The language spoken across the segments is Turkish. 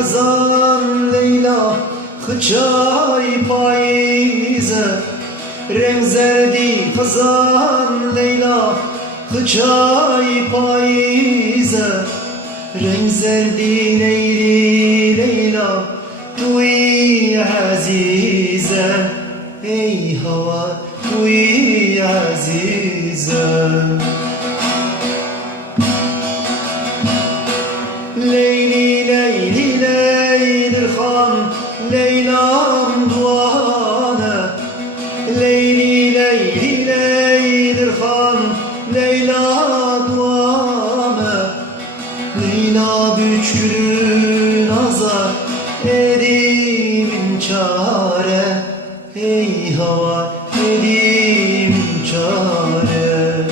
Hazan Leyla Hıçay payze Renk zerdi Hazan Leyla Hıçay payze Renk zerdi Leyli Leyla Duy azize Ey hava duy azize Leyli Leyli Leylir han Leylam duane Leyli Leyli Leylir han Leyla duame Leyla bükülü nazar edimin çare Ey hava edimin çare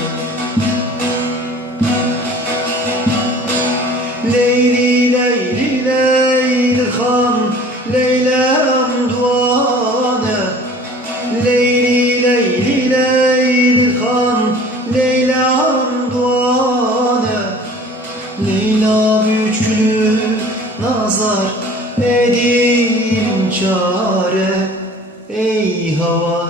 Leyli Leyli Leylir han Leylem duane Leyli Leyli Leylir han Leylem duane Leyla bükülü nazar edin çare Ey hava